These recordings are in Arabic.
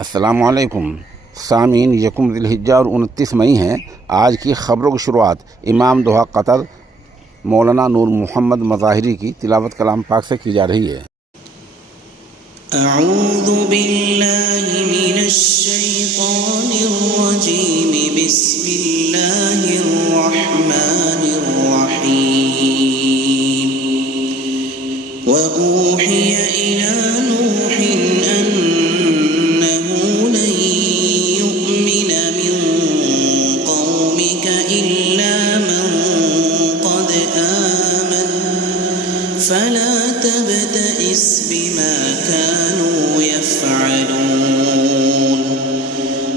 अस्सलामुअलैकुम सामीन, यकुम ज़िलहिज्जा और 29 मई है। आज की ख़बरों की शुरुआत इमाम दोहा कतर मौलाना नूर मोहम्मद मज़ाहिरी की तिलावत कलाम पाक से की जा रही है। अऊज़ु बिल्लाहि मिनश शैतानिर रजीम, बिस्मिल्लाहिर रहमानिर रहीम। व ऊहिय इला नूहिन अन्नहु लन यु'मिन मिन क़ौमिक इल्ला मन क़द आमन फला तब्तइस बिमा कानू यफ़अलून।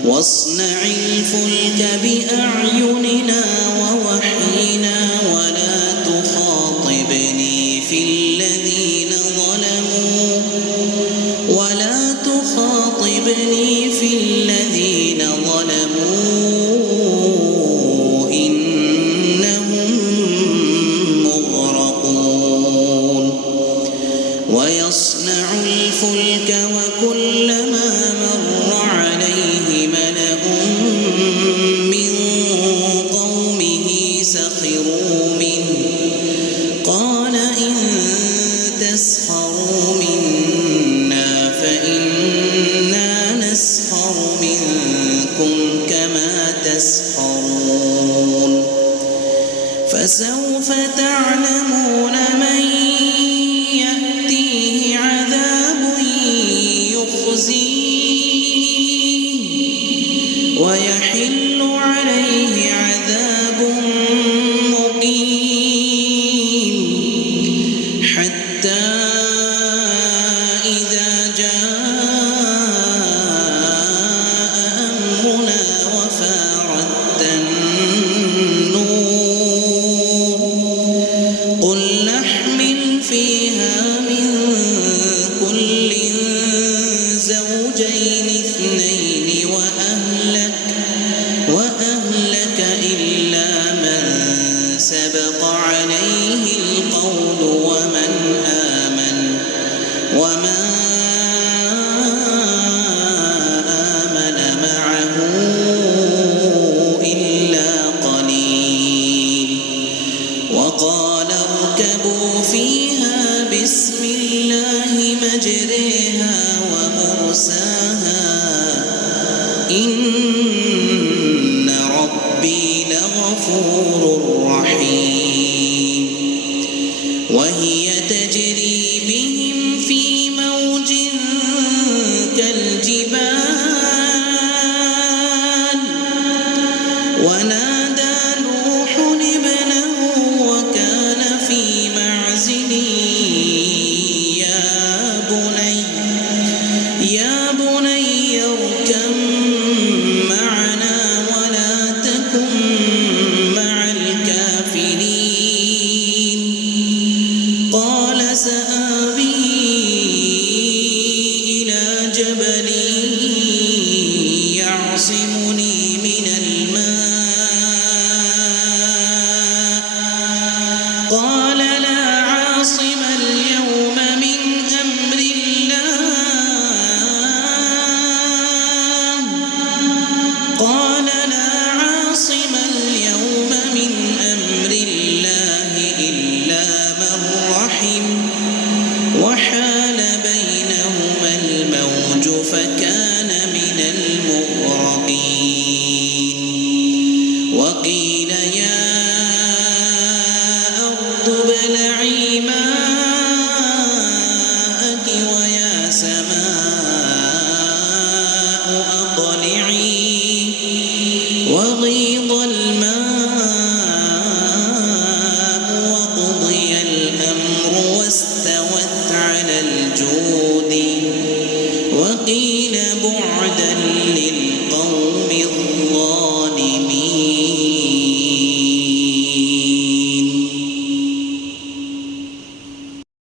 वस्नइल फुल्क बिअअयुनिना ववहयिना वला तुख़ातिबनी फिल्लज़ीना ज़लमू इन्नहुम मुग़रक़ून। वयस्नउल फुल्क वकुल्लमा मर्र अलैहि मलअुम मिन क़ौमिहि सख़िरू मिन्हु क़ाल इन तस्ख़रू मिन्ना फ़इन्ना नस्ख़रु मिनकुम कमा तस्ख़रून। फसौफ़ तअलमून मन यअतीहि अज़ाबुन युख़ज़ीहि वयहिल्लु अलैहि अज़ाबुन मुक़ीम। हत्ता इज़ा जाअ अम्रुना वफ़ारत अन्नूर क़ुल नहमिल फ़ीहा मिन कुल्लिन ज़ौजैनि इत्hnैन वअहलक इल्ला मन सबक़ अलैहिल क़ौलु वमन आमन वमा आमन मअहु इल्ला क़लील। वक़ाल इर्कबू फ़ीहा बिस्मिल्लाहि मजरेहा वमुरसाहा इन्न रब्बी लग़फूरुर रहीम। वहिय तजरी बिहिम फ़ी मौजिन कल्जिबाल वनादा नूहुन इब्नहु वकान फ़ी मअज़िल या बुनय्य इरकम मअना वला तकुन मअल काफ़िरीन। क़ाल सआवी इला जबलिन यअसिमुनी मिनल माء क़ाल ला आसिम اليوم من أمر الله قال لا عاصم اليوم من أمر الله إلا من رحم وحال بينهما الموج فكان من المغرقين. وقيل يا أرض ابلعي ماءك ويا سماء أقلعي وغيض الماء وقضي الأمر واستوت على الجود وقيل بعدا